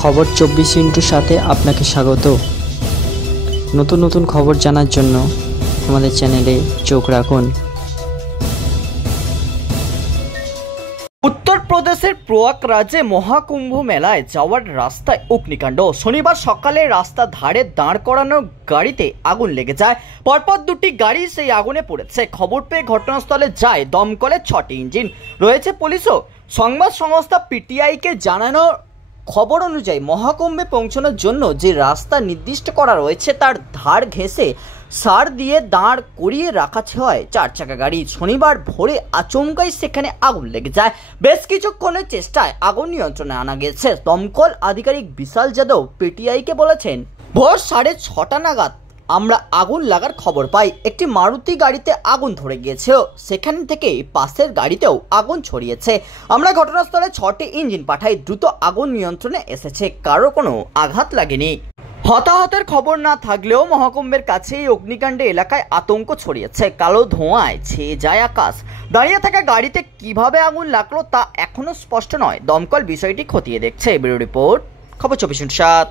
খবর 24 সাথে আপনাকে স্বাগত। নতুন নতুন খবর জানার জন্য আমাদের চ্যানেলে চোখ রাখুন। উত্তরপ্রদেশের প্রয়াগরাজে মহাকুম্ভ মেলায় যাওয়ার রাস্তায় অগ্নিকাণ্ড। শনিবার সকালে রাস্তার ধারে দাঁড় করানো গাড়িতে আগুন লেগে যায়। পরপর দুটি গাড়ি সেই আগুনে পড়েছে। খবর পেয়ে ঘটনাস্থলে যায় দমকলের 6টি ইঞ্জিন, রয়েছে পুলিশও। সংবাদ সংস্থা পিটিআইকে জানানো খবর অনুযায়ী মহাকুম্ভে পৌঁছানোর জন্য যে রাস্তা নির্দিষ্ট করা রয়েছে তার ধার ঘেঁষে সার দিয়ে দাঁড় করিয়ে রাখা হয় 4 চাকা গাড়ি। শনিবার ভোরে আচমকাই সেখানে আগুন লেগে যায়। বেশ কিছুক্ষণের চেষ্টায় আগুন নিয়ন্ত্রণে আনা গেছে। দমকল আধিকারিক বিশাল যাদব পিটিআইকে বলেছেন, ভোর 6:30 নাগাদ আমরা আগুন লাগার খবর পাই। একটি মারুতি গাড়িতে আগুন ধরে গিয়েছিল, সেখান থেকে পাশের গাড়িতেও আগুন ছড়িয়েছে। আমরা ঘটনাস্থলে 6টি ইঞ্জিন পাঠাই। দ্রুত আগুন নিয়ন্ত্রণে এসেছে, কারো কোনো আঘাত লাগেনি। হতাহতের খবর না থাকলেও মহাকুম্ভের কাছে এই অগ্নিকাণ্ডে এলাকায় আতঙ্ক ছড়িয়েছে। কালো ধোঁয়ায় ছেয়ে যায় আকাশ। দাঁড়িয়ে থাকা গাড়িতে কিভাবে আগুন লাগলো তা এখনো স্পষ্ট নয়। দমকল বিষয়টি খতিয়ে দেখছে। ব্যুরো রিপোর্ট, খবর 24/7।